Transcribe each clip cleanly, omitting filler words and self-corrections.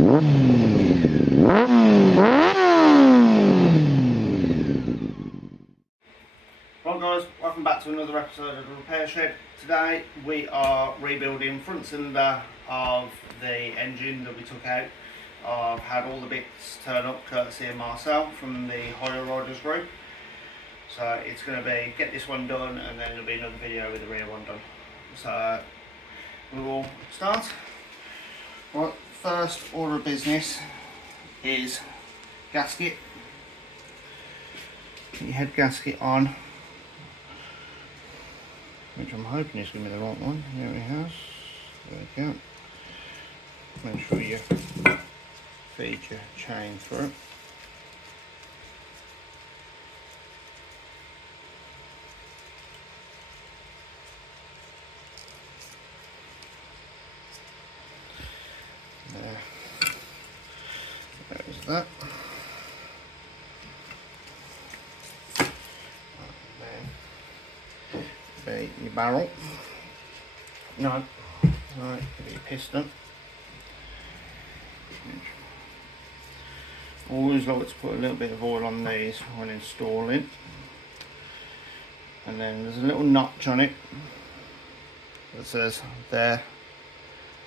Right guys, welcome back to another episode of the Repair Shed. Today we are rebuilding front cylinder of the engine that we took out. I've had all the bits turn up courtesy of Marcel from the Hire Riders group. So it's going to be get this one done and then there'll be another video with the rear one done. So we will start. Right, first order of business is gasket. Get your head gasket on, which I'm hoping is going to be the right one. There it has. There we go. Make sure you feed your chain through. There's that. And then be your barrel. No, right, your piston. Always like to put a little bit of oil on these when installing. And then there's a little notch on it that says there,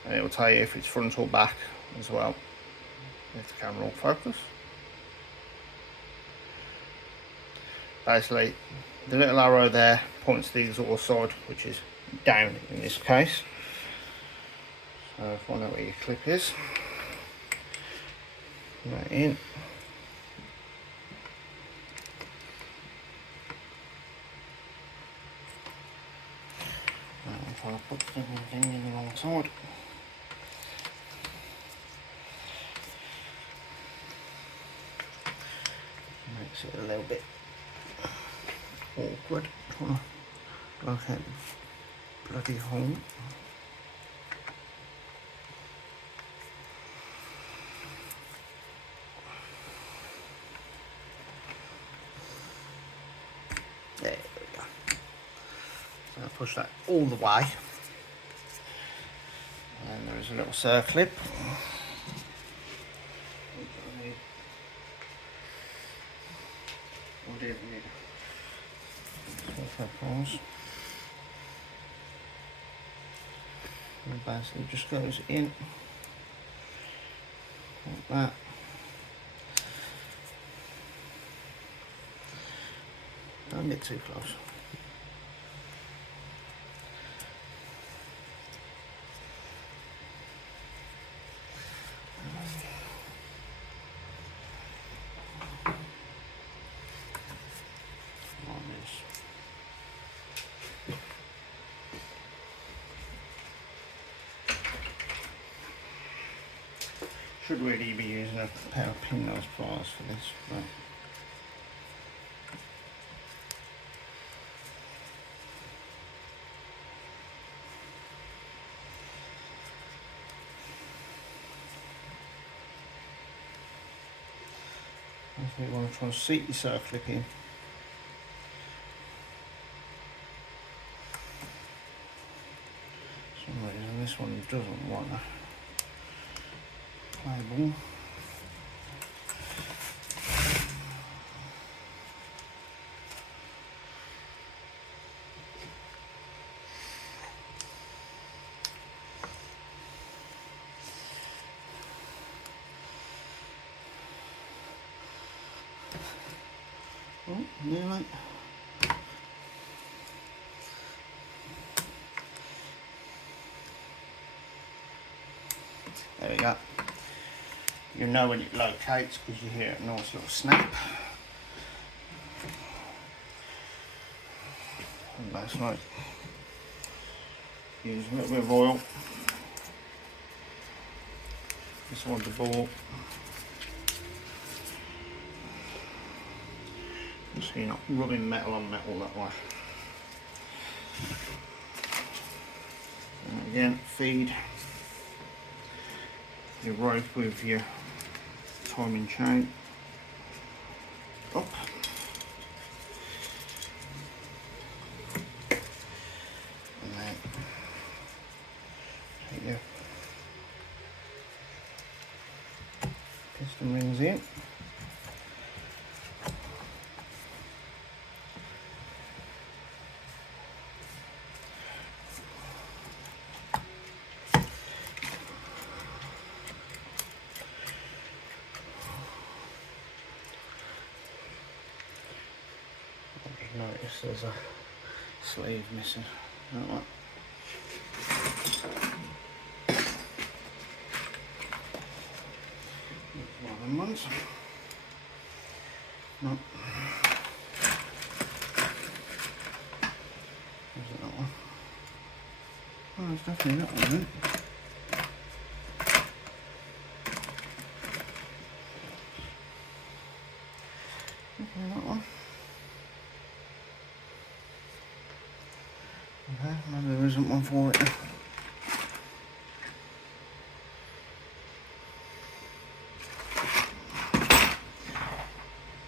and it will tell you if it's front or back as well, if the camera will focus. Basically, the little arrow there points to the exhaust side, which is down in this case. So find out where your clip is. Put that in. I'm trying to put everything in the wrong side. Makes it a little bit awkward trying to look at the bloody hole. There we go. So I'll push that all the way. And there is a little circlip. And basically just goes in like that. Don't get too close. Should really be using a pair of pin nose pliers for this, but I think you want to try and seat your circlip in. For some reason this one doesn't want to play ball. Oh, nearly. There we go. You know when it locates because you hear a nice little snap. And that's right. Use a little bit of oil. This one's the ball. So you're not rubbing metal on metal that way. And again, feed your rope with your timing chain up. And then take your Piston rings in. Notice there's a sleeve missing. That one. One of them ones. No. Is it that one? Oh, it's definitely that one then. Definitely that one. Okay, maybe there isn't one for it.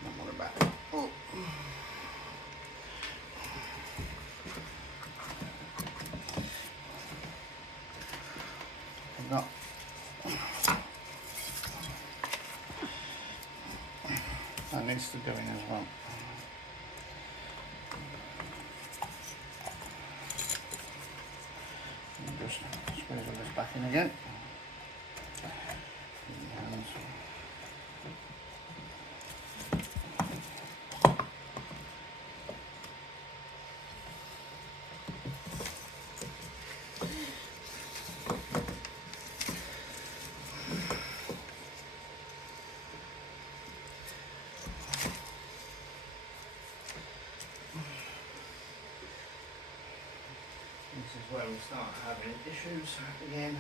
Not worry about it. Oh. Forgot. That needs to go in as well. Just squeeze all this back in again. This is where we start having issues again.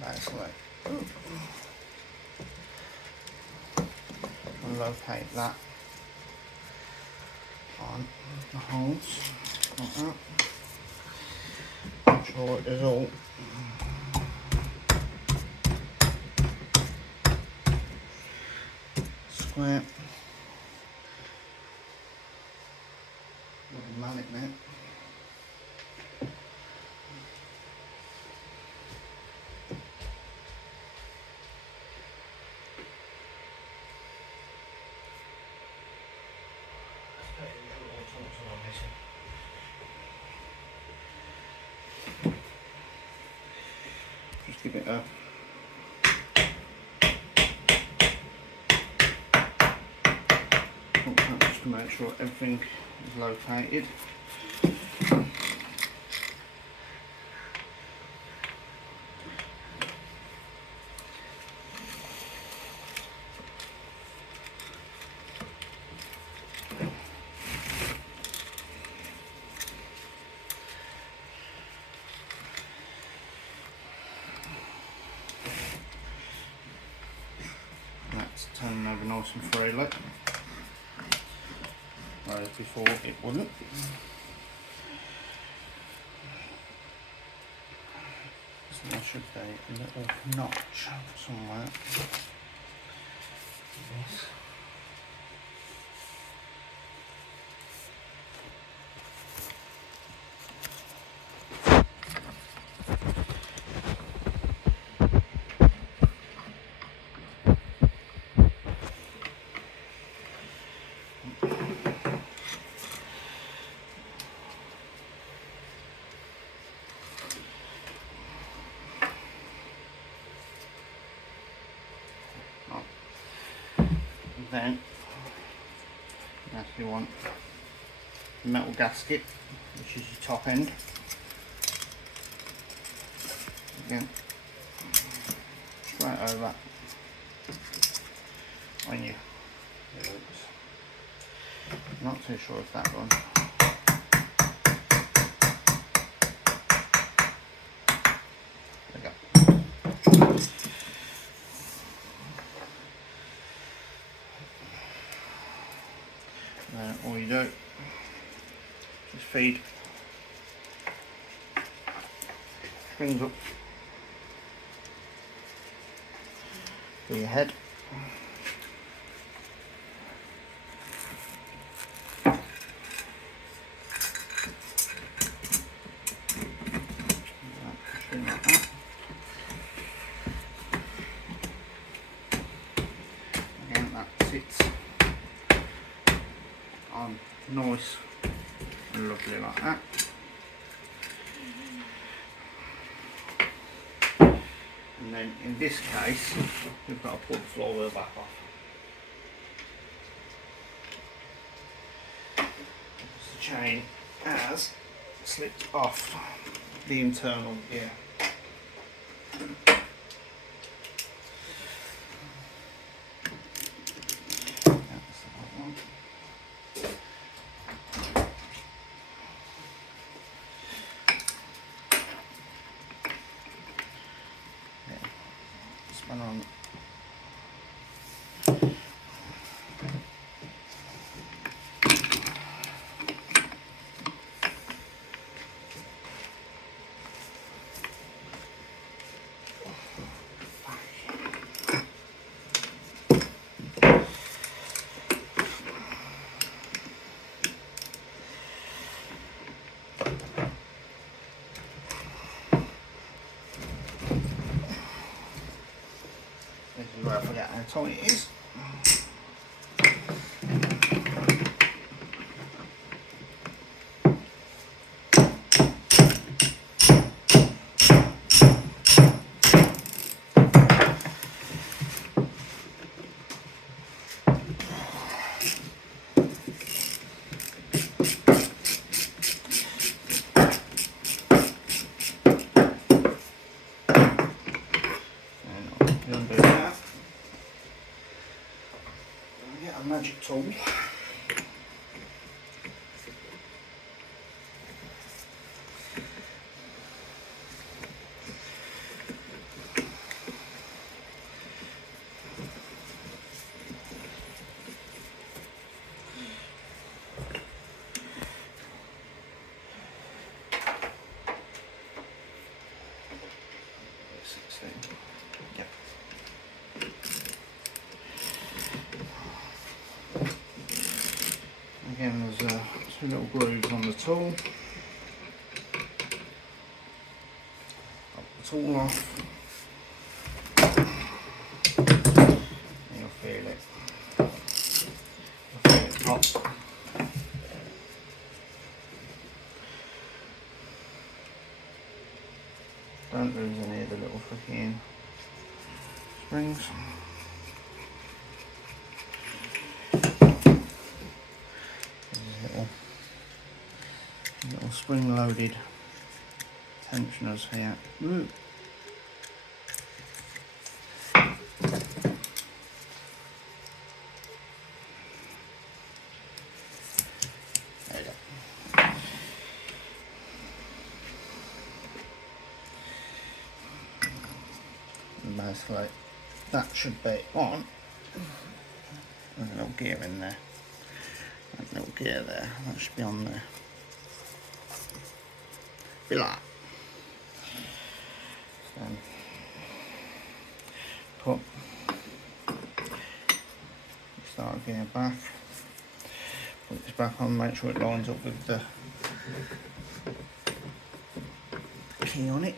That's like, and locate that on the holes like that. Make sure it is all square. With a mallet now. Just give it a just to make sure everything is located. That's turning over nice and freely, whereas before it wouldn't. So there should be a little notch somewhere. Yes. Then you actually want the metal gasket, which is your top end. Again, straight over on your loops. Not too sure if that one. There we go. Then all you do, just feed springs up for your head. Like that. Again, that sits on nice and lovely like that. And then in this case, we've got to pull the flywheel back off. Because the chain has slipped off the internal gear. That's the right one. Spun on. This is where I forget how tight it is. Undo that. Get a magic tool. Yep. Again, there's two little grooves on the tool. Pop the tool off. And you'll feel it. You'll feel it pop. Don't lose any of the little freaking springs. Little spring-loaded tensioners here. Ooh. There you go. And basically, that should be on. There's a little gear in there. That little gear there. That should be on there. Be like that. Put start gear back. Put this back on. Make sure it lines up with the key on it.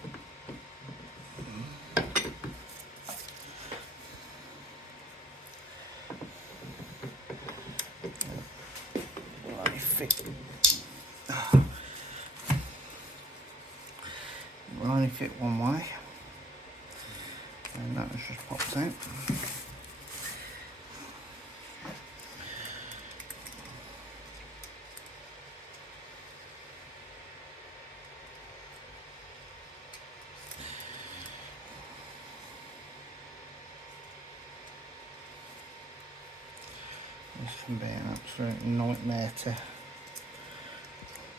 Will only fit. Will only fit one way, and that just pops out. This can be an absolute nightmare to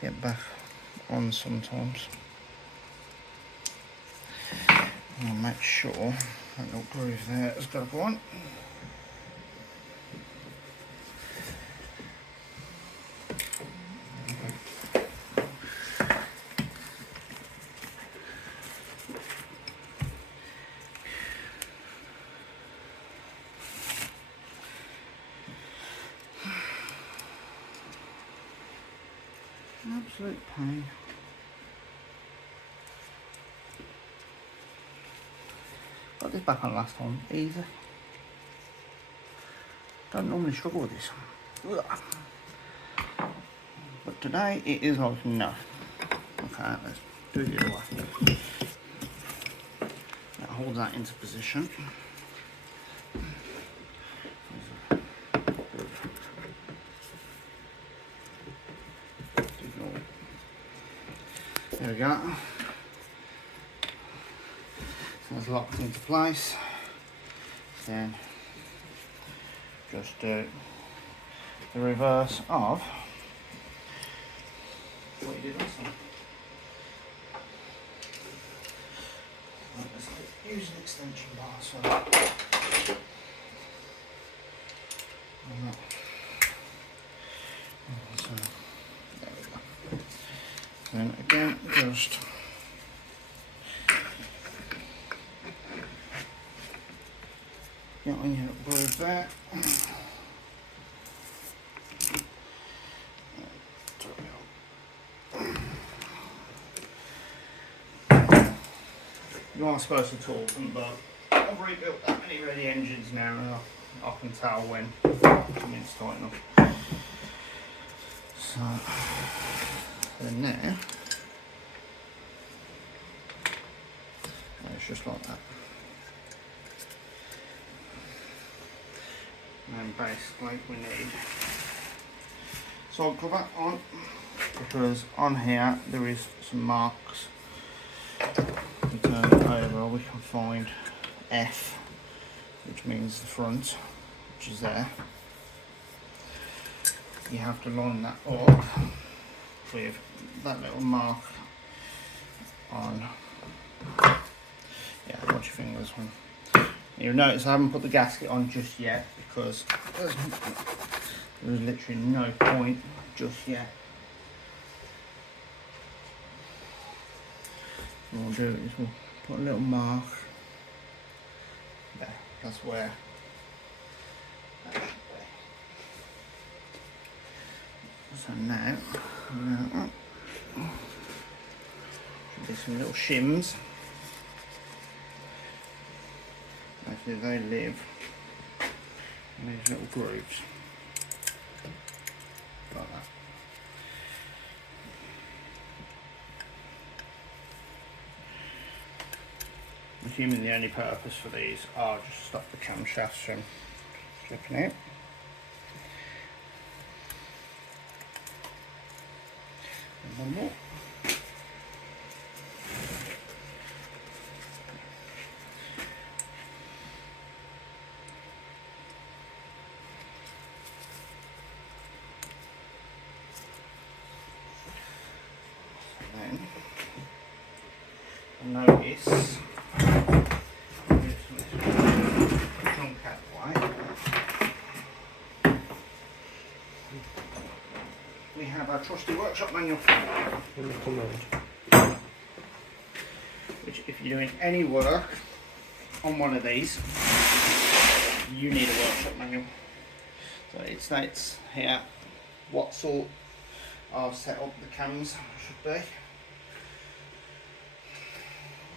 get back on sometimes. I'll make sure that little groove there has got to go on. absolute pain. Got this back on last time, easy. Don't normally struggle with this. But today it is like no. Okay, let's do it the other way. Now hold that into position. There we go. So it's locked into place. Then just do the reverse of what you did last time. Let's use an extension bar so so there we go. Then again, just get on your groove there. You aren't supposed to talk them, but I've rebuilt that many ready engines now, and I can tell when it's tight enough. So then now, it's just like that. And basically we need side cover on, because on here there is some marks. We turn it over, we can find F, which means the front, which is there. You have to line that up with that little mark on. Yeah, watch your fingers. You'll notice I haven't put the gasket on just yet because there's literally no point just yet. What we'll do is we'll put a little mark there. That's where that should be. So now should be some little shims. Actually, they live in these little grooves like that. I'm assuming the only purpose for these are just to stop the camshafts from slipping out. And one more. So then, notice we have our trusty workshop manual, which if you're doing any work on one of these, you need a workshop manual. So it states here what sort of setup the cams should be.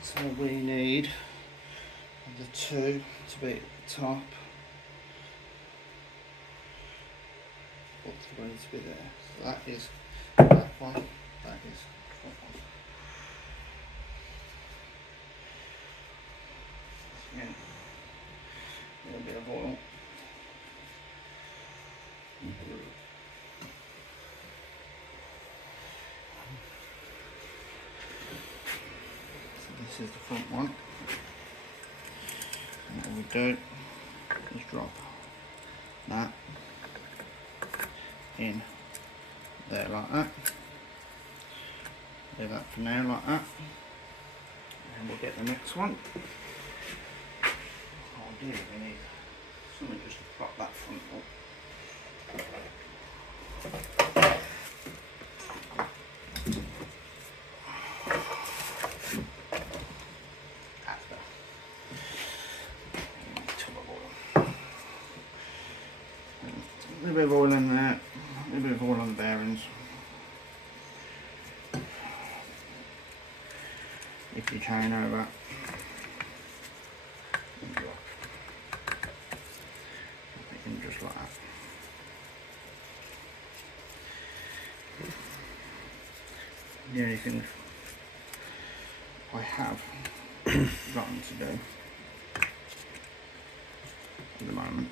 So we need the two to be at the top. What's going to be there? So that is that one, that is that one. Again, a little bit of oil. So this is the front one. And what we do is drop that in there like that. Do that for now like that. And we'll get the next one. Oh dear, we need something just to prop that front up. A little bit of oil in there, a little bit of oil on the bearings. Lift your chain over. And drop. And just like that. The only thing I have gotten to do at the moment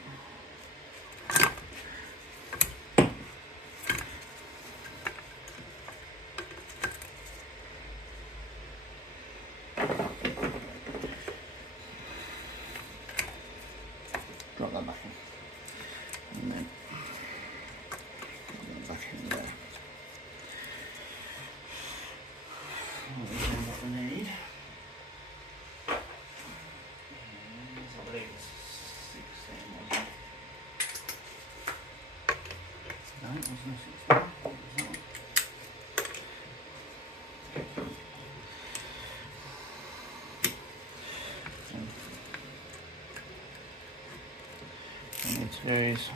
drop that back in and then drop that back in there. What we need is, I believe it's 16, wasn't it? No, it wasn't a 16. What was that one? What we need to do is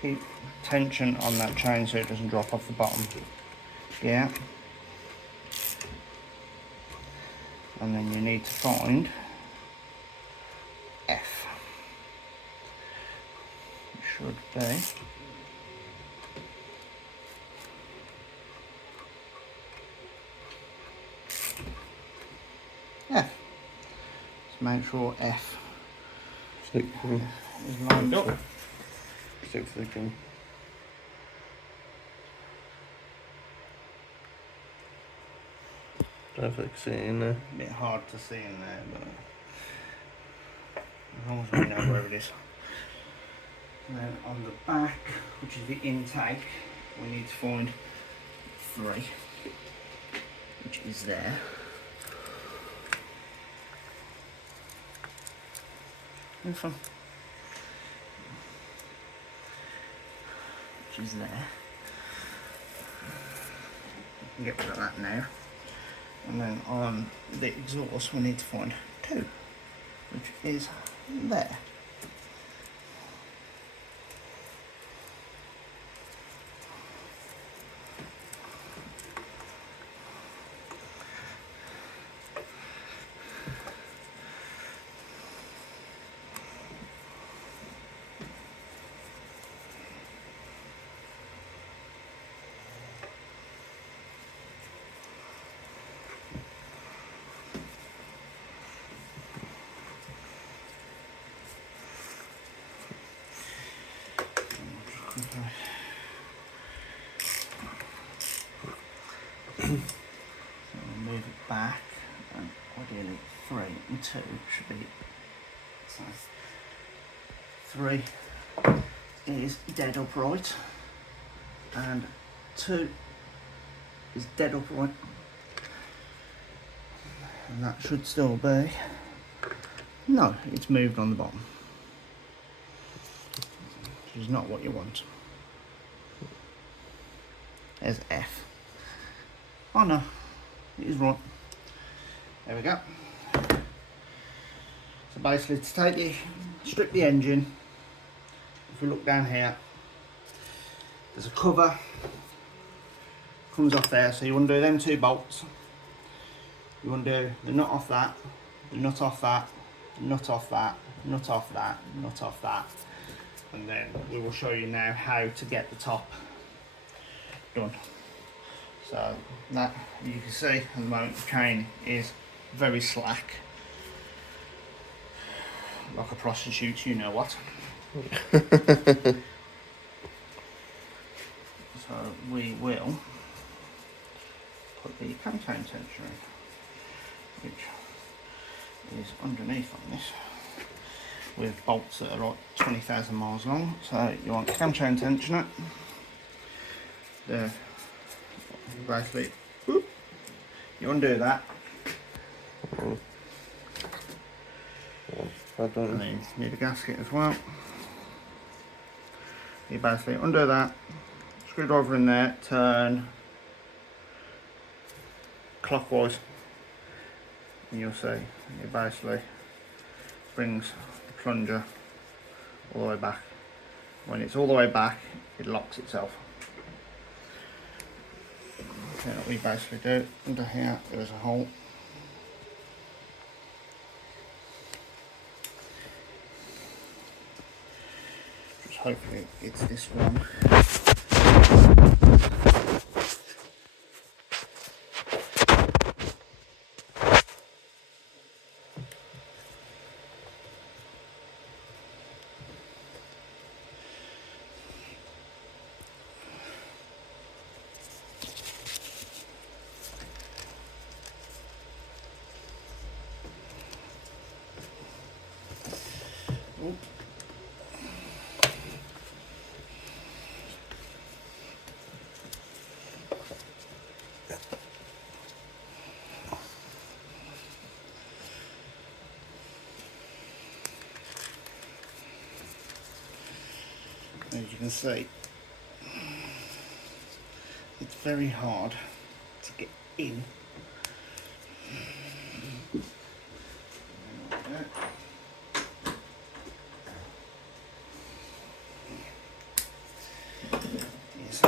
keep tension on that chain so it doesn't drop off the bottom. Yeah. And then you need to find F. It should be F. Let's make sure F is lined up. Stick to the gun. I don't know if I can see it in there. A bit hard to see in there, but as long as we know where it is. And then on the back, which is the intake, we need to find 3, which is there. Which is there. We can get rid of that now. And then on the exhaust we need to find 2, which is there. So we'll move it back, and ideally 3 and 2 should be, so 3 is dead upright and 2 is dead upright, and that should still be, no, it's moved on the bottom, which is not what you want. There's F. Oh no, it is right. There we go. So basically to take the, strip the engine, if we look down here, there's a cover, comes off there, so you undo them 2 bolts, you undo the nut off that, the nut off that, the nut off that, nut off that, nut off that, and then we will show you now how to get the top done. So that, you can see at the moment the chain is very slack, like a prostitute, you know what. So we will put the cam chain tensioner in, which is underneath on this, with bolts that are like 20,000 miles long. So you want the cam chain tensioner, the basically, whoop, you undo that, and then you need a gasket as well. You basically undo that, screwdriver in there, turn clockwise, and you'll see it basically brings the plunger all the way back. When it's all the way back, it locks itself. So what we basically do, under here there's a hole, hopefully it's this one. Oop. As you can see, it's very hard to get in. Yes.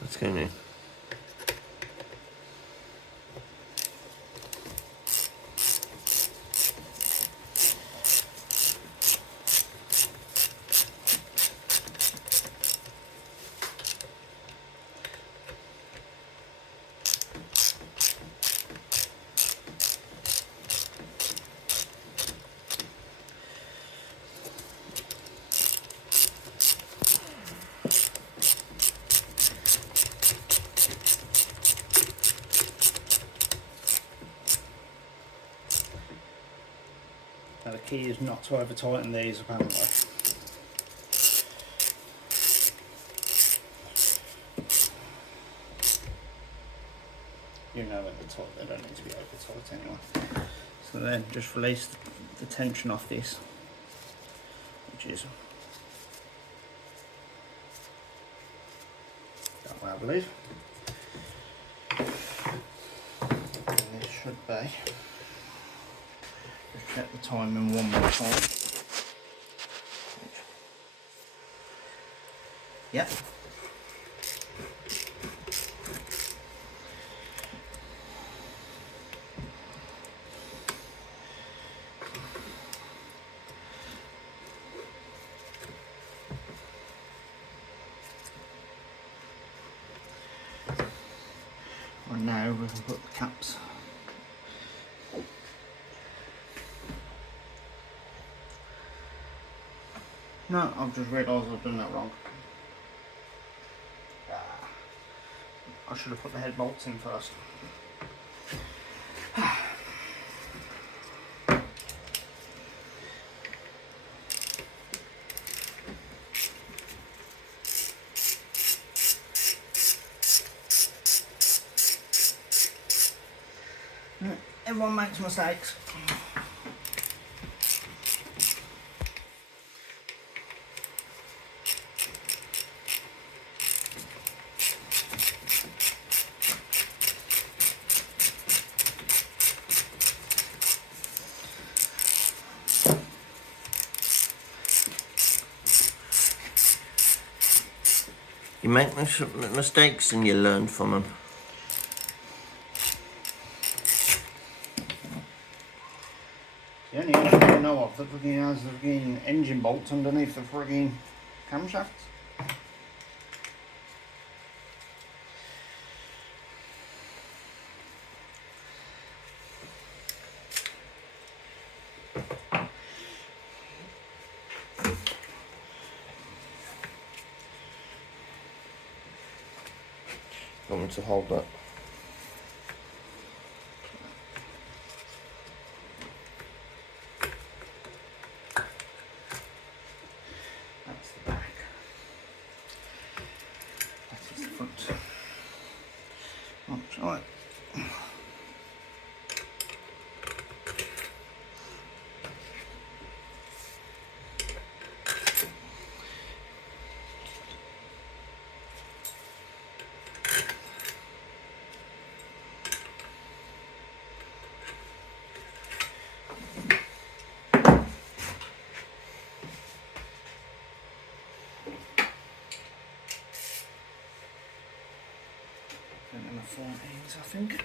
Let's go now. Now the key is not to over tighten these apparently. You know when they're tight, they don't need to be over tight anyway. So then just release the tension off this, which is that way I believe. And this should be. Just check the timing one more time. Yep. And now we can put the caps. No, I've just realised I've done that wrong. I should have put the head bolts in first. Everyone makes mistakes. You make mistakes and you learn from them. The only engine I know of that fucking has the fucking engine bolts underneath the frigging camshafts. Want me to hold that? That's the back. That is the front. Right. 14s, I think.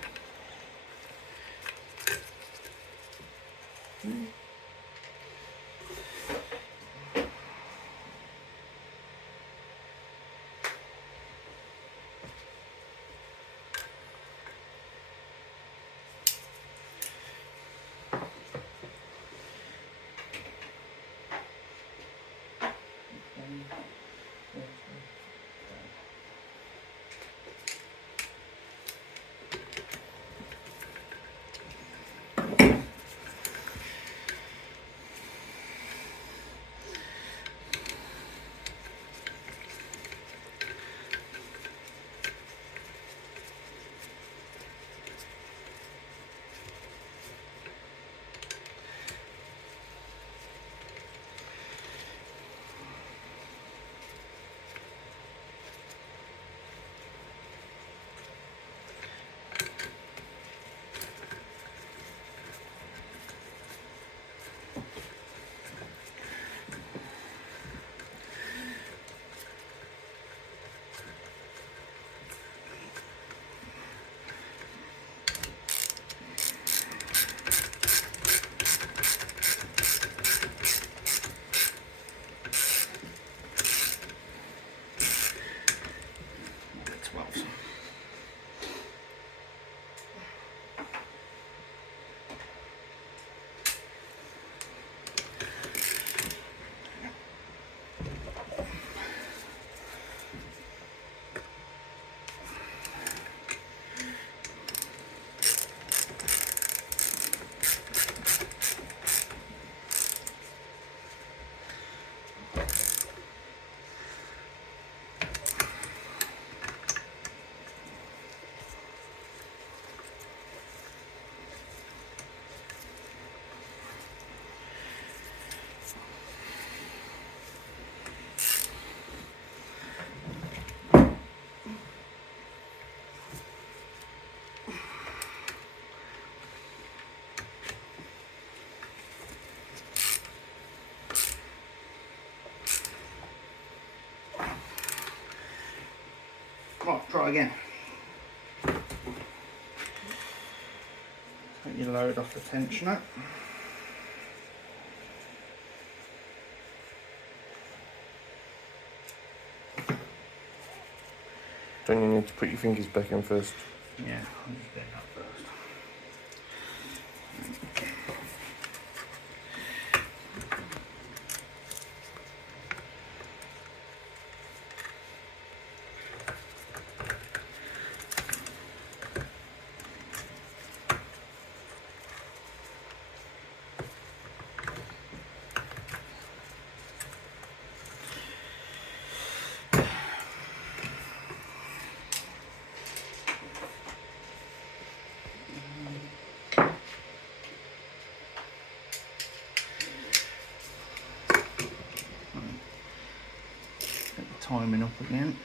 Right, try again. Take your load off the tensioner. Don't you need to put your fingers back in first? Yeah, I'm just doing that first. Get the timing up again.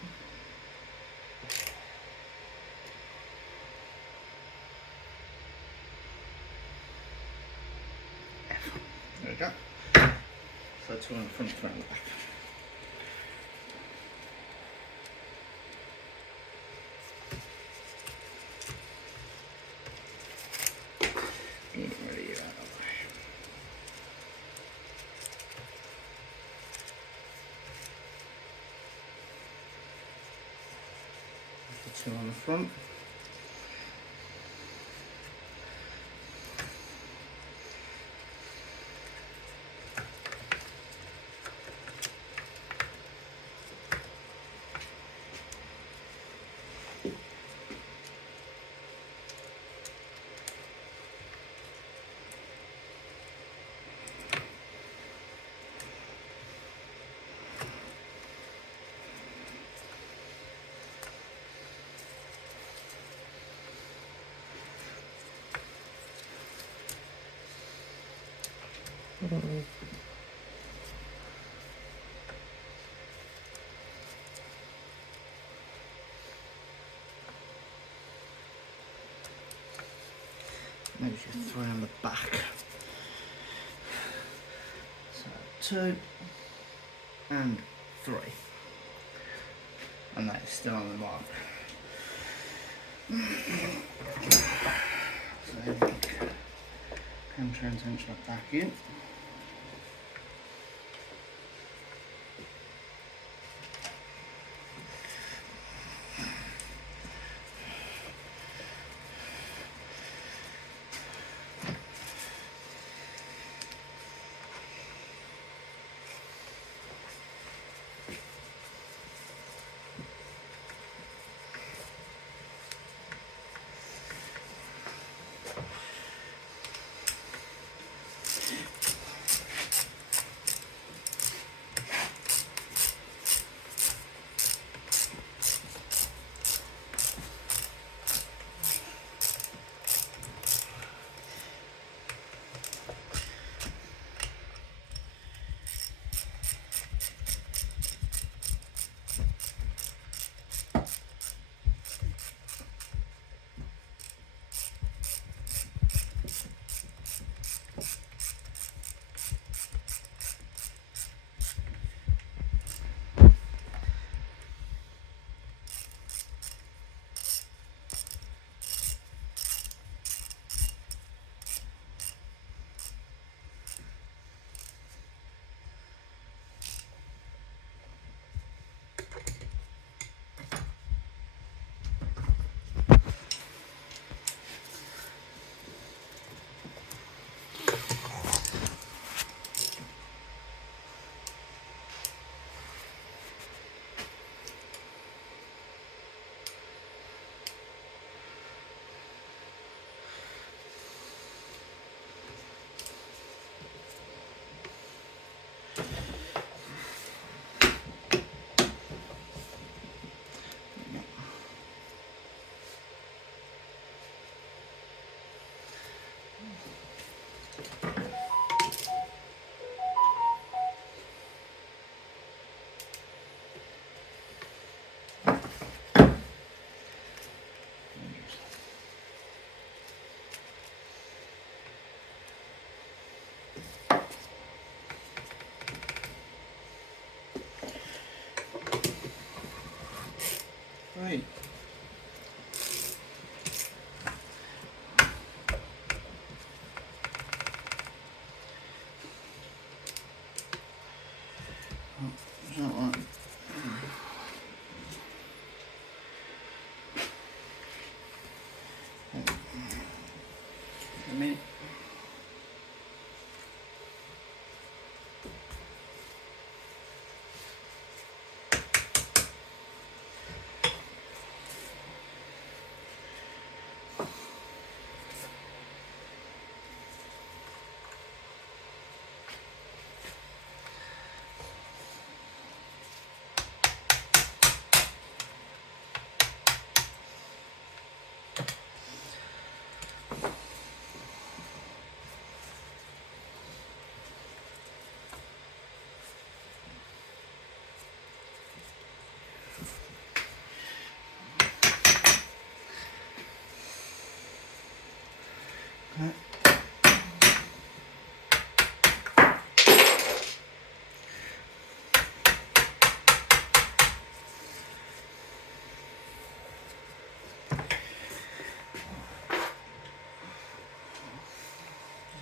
There we go. So 2 on the front, 2 on the back. Get ready out of the way. The 2 on the front. Maybe just 3 on the back. So 2 and 3. And that is still on the mark. So camshaft tensioner back in. Right. Is that right? A minute. Okay.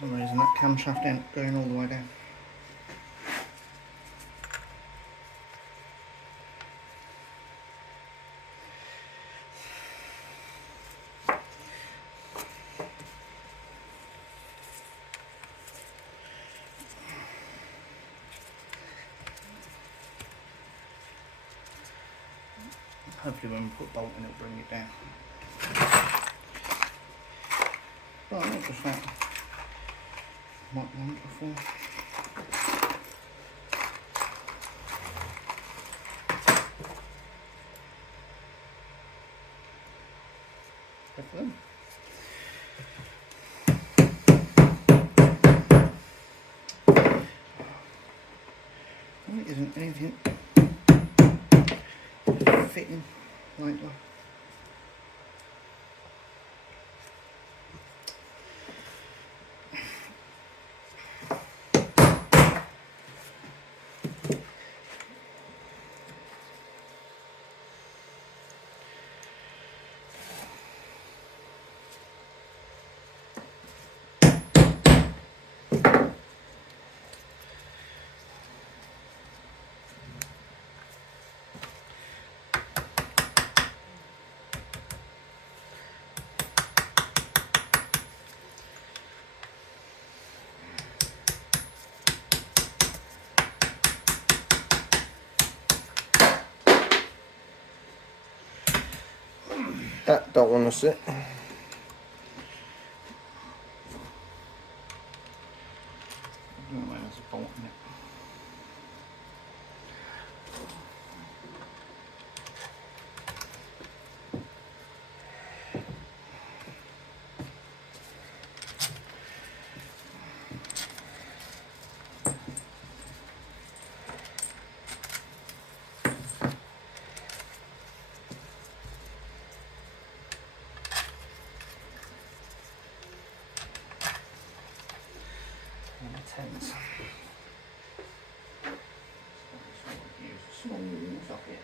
For some reason that camshaft ain't going all the way down. Hopefully when we put a bolt in it'll bring it down. Right, not just that. Might want before. Go for them. There isn't anything fitting like that. Cat don't want to sit. There's a bolt in it. And the tens. Use a small socket.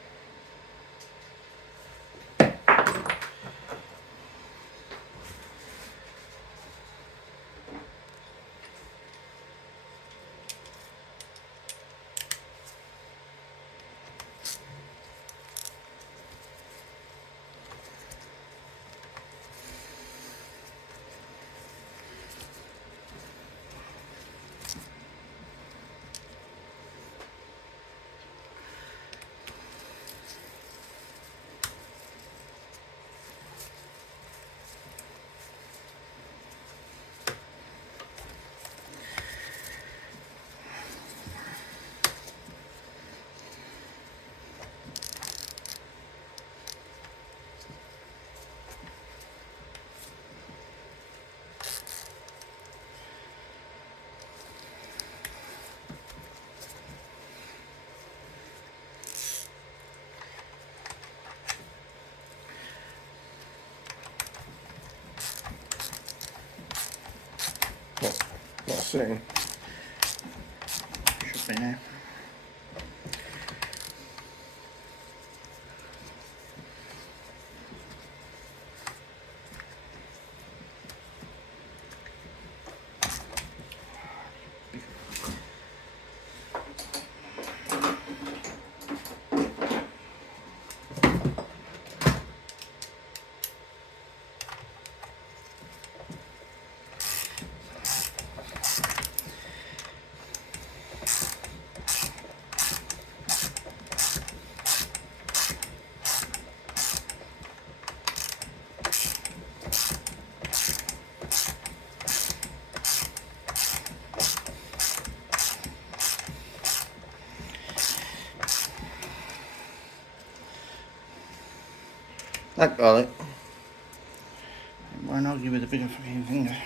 Not sitting. Should be now. That got it. Why not give it a bigger fucking finger?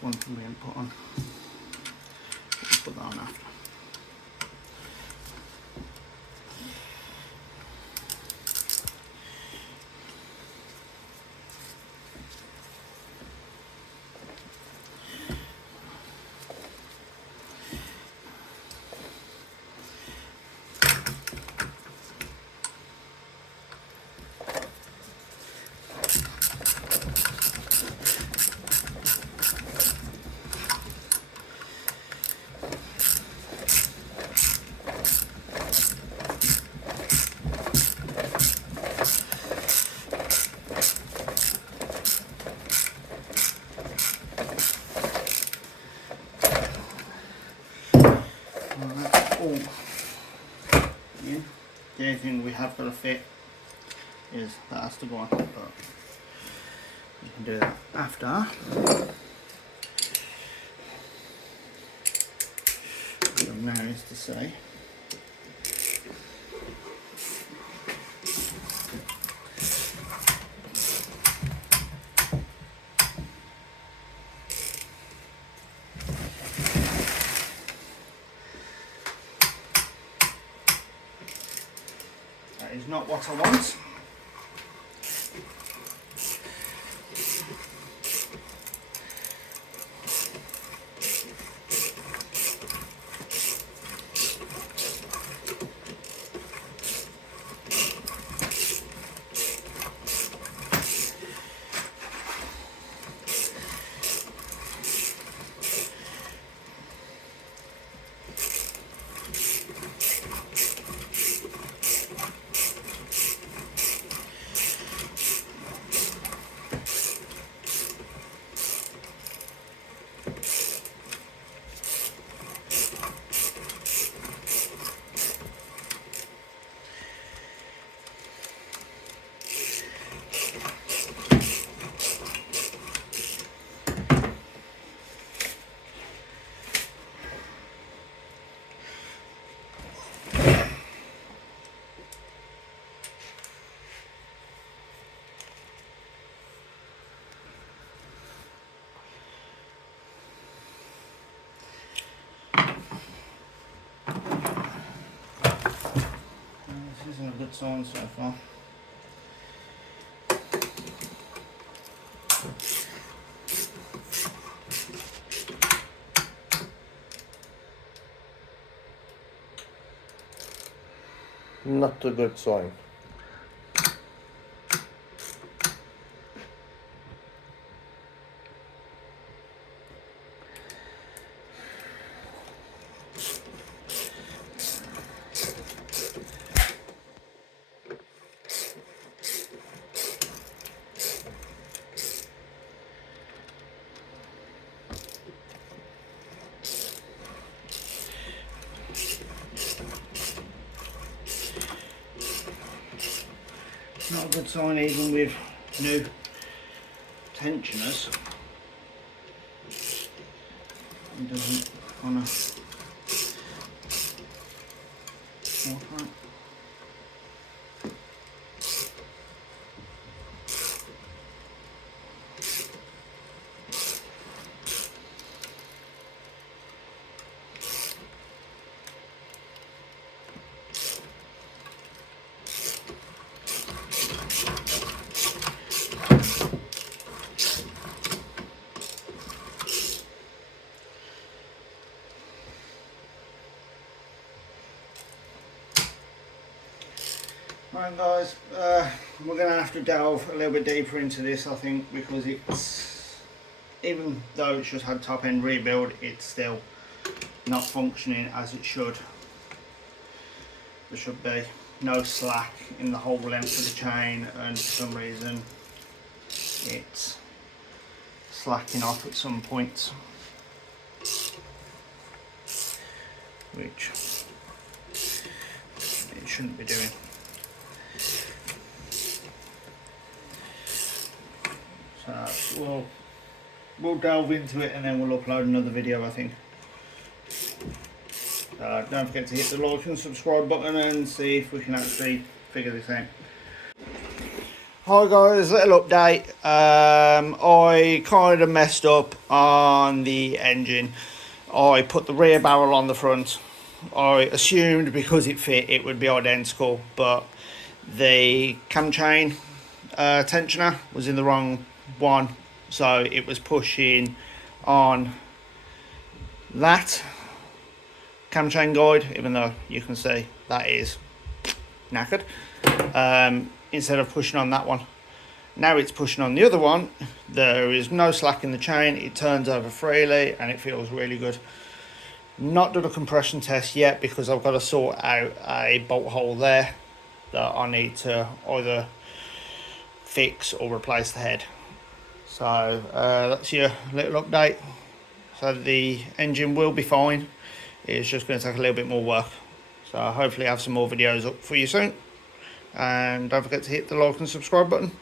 one thing we didn't put on. We'll put that on after. All in. The only thing we have got to fit is that has to go on, but you can do that after. What now is to say that is not what I want. This isn't a good sign so far. Not a good sign. Not a good sign even with new tensioners. It doesn't want to work right. Right guys, we're going to have to delve a little bit deeper into this I think, because it's, even though it's just had top end rebuild, it's still not functioning as it should. There should be no slack in the whole length of the chain, and for some reason it's slacking off at some points, which it shouldn't be doing. So we'll delve into it and then we'll upload another video I think. Don't forget to hit the like and subscribe button and see if we can actually figure this out. Hi guys, little update. I kind of messed up on the engine. I put the rear barrel on the front. I assumed because it fit it would be identical, but the cam chain tensioner was in the wrong one, so it was pushing on that cam chain guide, even though you can see that is knackered, instead of pushing on that one. Now it's pushing on the other one. There is no slack in the chain, it turns over freely and it feels really good. Not done a compression test yet because I've got to sort out a bolt hole there that I need to either fix or replace the head. So that's your little update. So the engine will be fine, it's just going to take a little bit more work. So hopefully I have some more videos up for you soon, and don't forget to hit the like and subscribe button.